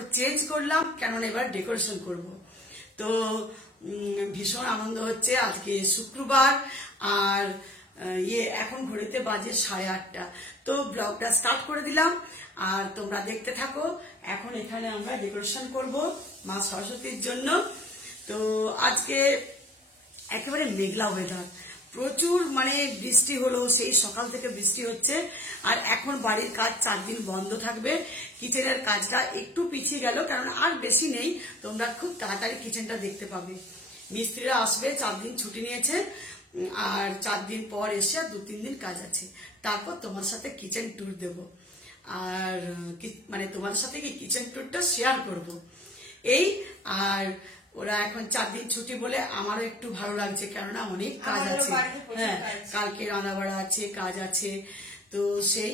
কাপড় চেঞ্জ করলাম, কেননা এবার ডেকোরেশন করব। তো ভীষণ আনন্দ হচ্ছে। আজকে শুক্রবার, আর এখন ঘড়িতে বাজে 8:30। তো ব্লগটা স্টার্ট করে দিলাম, আর তোমরা দেখতে থাকো। এখন এখানে আমরা ডেকোরেশন করব মা সরস্বতীর জন্য। তো আজকে একেবারে মেঘলা ওয়েদার, প্রচুর মানে বৃষ্টি হলো, সেই সকাল থেকে বৃষ্টি হচ্ছে। আর এখন বাড়ির কাজ 4 দিন বন্ধ থাকবে। কিচেনের কাজটা একটু পিছিয়ে গেল, কারণ আর বেশি নেই, তোমরা খুব তাড়াতাড়ি কিচেনটা দেখতে পাবে। মিস্ত্রিরা আসবে, 4 দিন ছুটি নিয়েছে, আর 4 দিন পর এসে 2-3 দিন কাজ আছে। তারপর তোমার সাথে কিচেন ট্যুর দেব, আর মানে তোমাদের সাথে কি কিচেন ট্যুরটা শেয়ার করব এই। আর ওরা এখন 4 দিন ছুটি বলে আমারও একটু ভালো লাগছে, কেননা অনেক কাজ আছে। হ্যাঁ, কালকে রান্না বাড়া আছে, কাজ আছে। তো সেই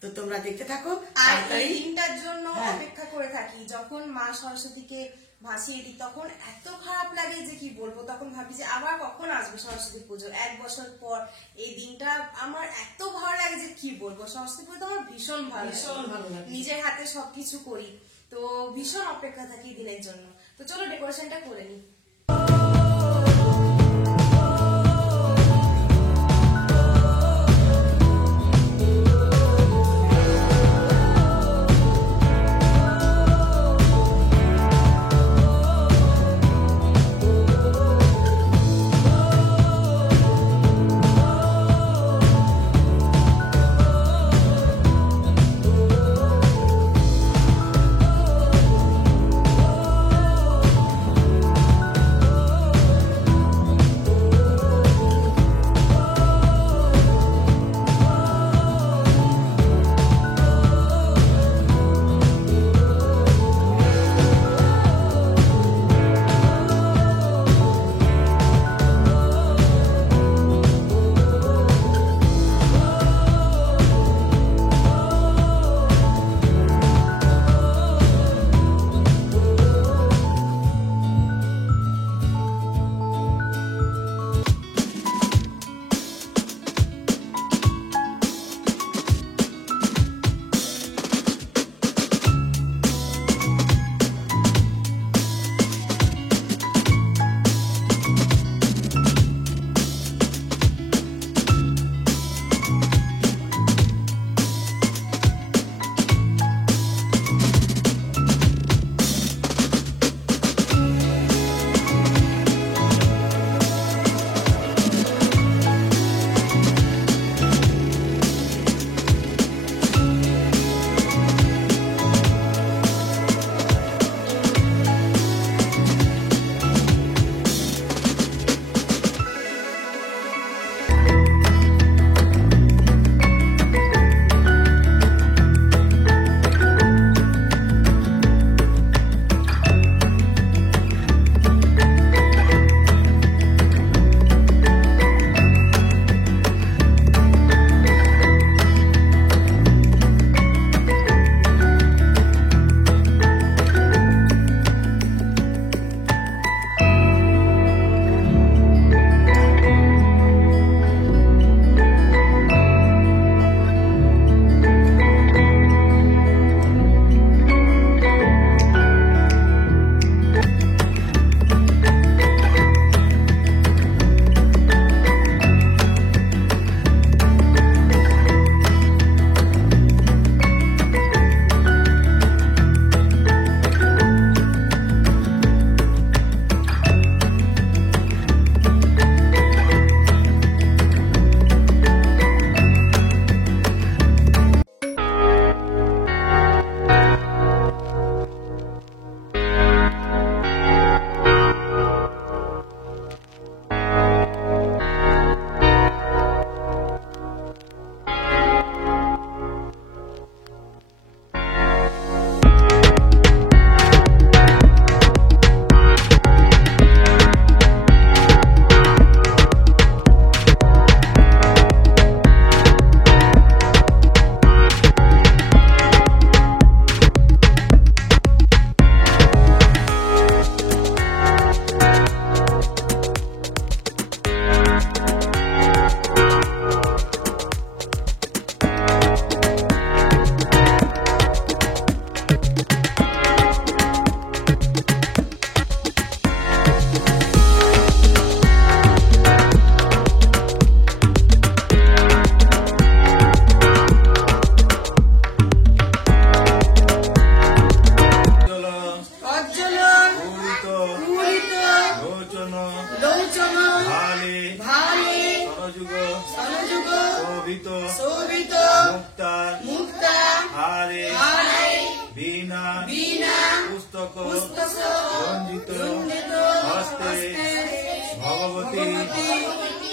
তো তোমরা দেখতে থাকো। আর এই দিনটার জন্য অপেক্ষা করে থাকি। যখন মা সরস্বতীকে ভাসিয়ে দিই তখন এত খারাপ লাগে যে কি বলবো। তখন ভাবি যে আবার কখন আসবে সরস্বতী পুজো, 1 বছর পর। এই দিনটা আমার এত ভালো লাগে যে কি বলবো। সরস্বতী পুজো আমার ভীষণ ভালো লাগে, নিজের হাতে সবকিছু করি, তো ভীষণ অপেক্ষা থাকি দিনের জন্য। তো চলো ডেকোরেশনটা করে নিই।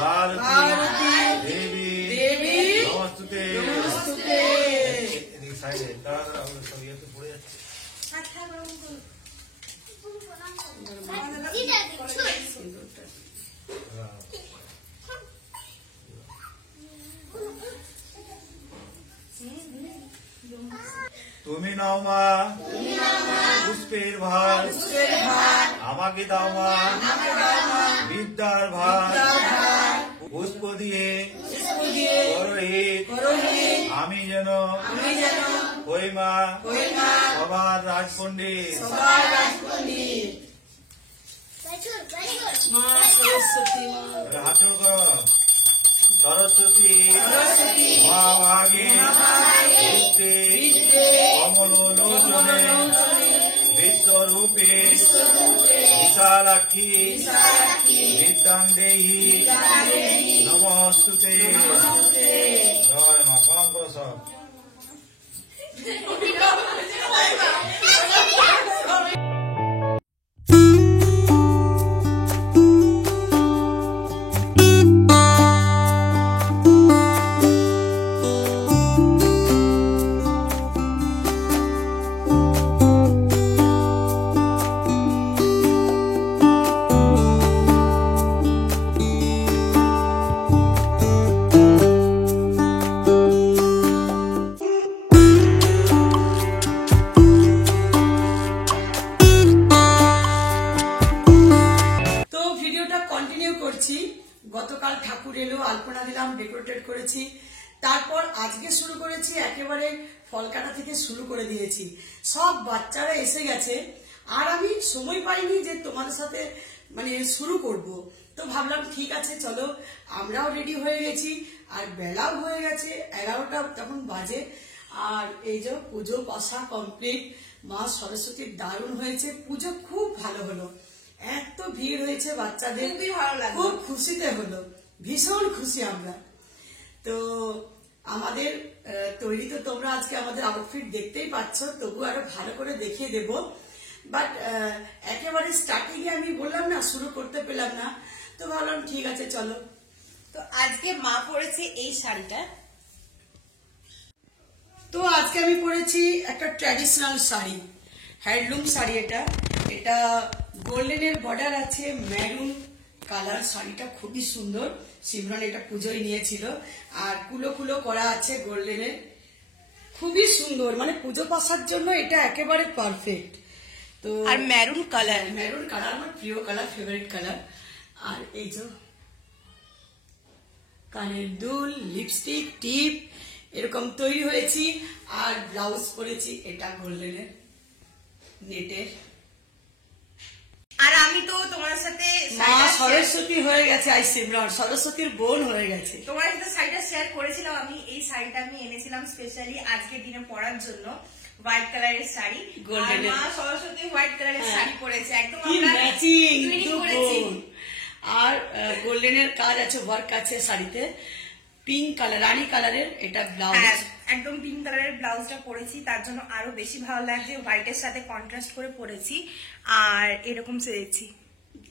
भारती देवी देवी नमस्तुते नमस्तुते। এদিকে সাইডে তাড়াতাড়ি আমরা সব ইয়েতে পড়ে যাচ্ছে তুমি নাও মা পুষ্পের ভার আমাকে দাও মা বিদ্যার ভার পুষ্প দিয়ে পুরোহিত আমি যেন ওই মা সবার রাজপণ্ডিত মা সরস্বতী মা হাত করো সরস্বতী মহাভাগে কমলোচনে বিশ্বরূপে বিশালাক্ষী বিদ্যাং দেহি নমস্তুতে। জয় মা, প্রণাম করো সব। গতকাল ঠাকুর এলো, আলপনা দিলাম, ডেকোরেটেড করেছি, তারপর আজকে শুরু করেছি একেবারে ফল কাটা থেকে শুরু করে দিয়েছি। সব বাচ্চারা এসে গেছে আর আমি সময় পাইনি যে তোমাদের সাথে মানে শুরু করব। তো ভাবলাম ঠিক আছে চলো, আমরাও রেডি হয়ে গেছি আর বেলাও হয়ে গেছে, 11টা তখন বাজে। আর এই যে পুজো পাশা কমপ্লিট। মা সরস্বতীর দারুণ হয়েছে, পুজো খুব ভালো হলো, এত ভিড় হয়েছে বাচ্চাদের, খুব খুশিতে হলো, ভীষণ খুশি আমরা। তো আমাদের তৈরি তো তোমরা আজকে আমাদের আউটফিট দেখতেই পাচ্ছ, তবু আরো ভালো করে দেখিয়ে দেব। বাট একেবারে স্টার্টিং এ আমি বললাম না শুরু করতে পেলাম না, তো ভাবলাম ঠিক আছে চলো। তো আজকে মা পরেছে এই শাড়িটা। তো আজকে আমি পরেছি একটা ট্র্যাডিশনাল শাড়ি, হ্যান্ডলুম শাড়ি। এটা গোল্ডেনের বর্ডার আছে, মেরুন কালার। শাড়িটা খুবই সুন্দর, সিমরান এটা পুজোয় নিয়েছিল। আর কুলো কুলো করা আছে গোল্ডেনের, খুবই সুন্দর, মানে পুজো পাশার জন্য এটা একেবারে পারফেক্ট। তো আর মেরুন কালার, মেরুন কালার আমার প্রিয় কালার, ফেভারিট কালার। আর এই যে কানের দুল, লিপস্টিক, টিপ এরকম তৈরি হয়েছি। আর ব্লাউজ পরেছি এটা গোল্ডেনের নেটের। আর আমি তো তোমার সাথে মা সরস্বতী হয়ে গেছে, আই সিমরান সরস্বতীর বোন হয়ে গেছে। তোমার সাথে শাড়িটা শেয়ার করেছিলাম আমি। এই শাড়িটা আমি এনেছিলাম স্পেশালি আজকের দিনে পরার জন্য, হোয়াইট কালারের শাড়ি। আর মা সরস্বতী হোয়াইট কালারের শাড়ি পরেছে, একদম আমরা ম্যাচিং করেছি। আর গোল্ডেনের কাজ আছে, ওয়ার্ক আছে শাড়িতে। পিঙ্ক কালার, রানী কালারের এটা ব্লাউজ, একদম পিঙ্ক কালারের ব্লাউজটা পরেছি, তার জন্য আরো বেশি ভালো লাগছে। হোয়াইটের সাথে কন্ট্রাস্ট করে পরেছি আর এরকম সেজেছি,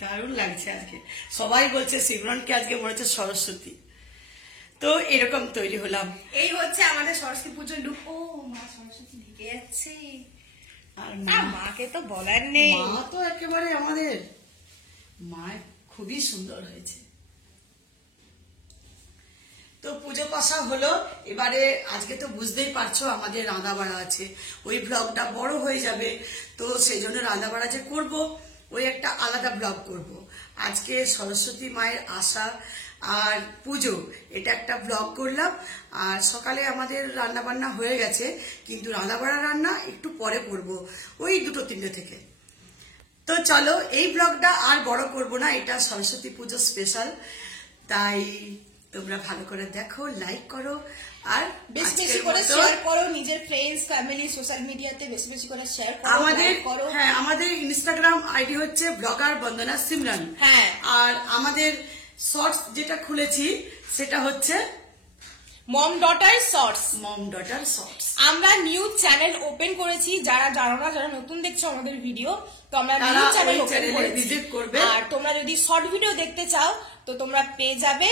দারুণ লাগছে আজকে। সবাই বলছে সিমরানকে আজকে মনে হচ্ছে সরস্বতী। তো এরকম তৈরি হলাম। এই হচ্ছে আমাদের সরস্বতী পুজোর লুক। ও মা সরস্বতী ঢেকে যাচ্ছে, আর মাকে তো বলার নেই, মা তো একেবারে আমাদের মা খুবই সুন্দর হয়েছে। তো পুজো পাশা হলো, এবারে আজকে তো বুঝতেই পারছো আমাদের রান্না বাড়া আছে, ওই ব্লগটা বড় হয়ে যাবে। তো সেই জন্য রান্না বাড়া যে করবো ওই একটা আলাদা ব্লগ করব। আজকে সরস্বতী মায়ের আসা আর পুজো, এটা একটা ব্লগ করলাম। আর সকালে আমাদের রান্না বান্না হয়ে গেছে, কিন্তু রান্না বাড়া রান্না একটু পরে করবো, ওই 2-3টে থেকে। তো চলো, এই ব্লগটা আর বড় করব না, এটা সরস্বতী পুজো স্পেশাল। তাই তোমরা ভালো করে দেখো, লাইক করো আর বেশি বেশি করে শেয়ার করো নিজের ফ্রেন্ডস, ফ্যামিলি, সোশ্যাল মিডিয়াতে বেশি বেশি করে শেয়ার করো। আমাদের ইনস্টাগ্রাম আইডি হচ্ছে ব্লগার বন্দনা সিমরান। হ্যাঁ, আর আমাদের শর্টস যেটা খুলেছি সেটা হচ্ছে মম ডটার শর্টস। মম ডটার শর্টস। আমরা নিউ চ্যানেল ওপেন করেছি, যারা জানো না, যারা নতুন দেখছো আমাদের ভিডিও, তো আমরা নিউ চ্যানেল ওপেন করেছি, ভিজিট করবে। আর তোমরা যদি শর্ট ভিডিও দেখতে চাও তো তোমরা পেয়ে যাবে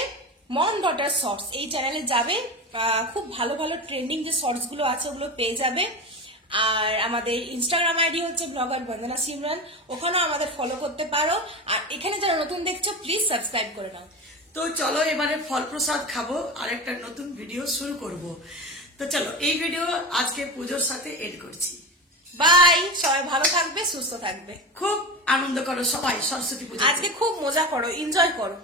মম ডটার শর্টস, এই চ্যানেলে যাবে, খুব ভালো ভালো ট্রেন্ডিং যে শর্টস গুলো আছে ওগুলো পেয়ে যাবে। আর আমাদের ইনস্টাগ্রাম আইডি হচ্ছে ব্লগার বন্দনা সিমরান, ওখানেও আমাদের ফলো করতে পারো। আর এখানে যারা নতুন দেখছো প্লিজ সাবস্ক্রাইব করে নাও। তো চলো এবারে ফল প্রসাদ খাবো আর একটা নতুন ভিডিও শুরু করব। তো চলো এই ভিডিও আজকে পুজোর সাথে এড করছি। বাই, সবাই ভালো থাকবে, সুস্থ থাকবে, খুব আনন্দ করো সবাই সরস্বতী পুজো। আজকে খুব মজা করো, এনজয় করো।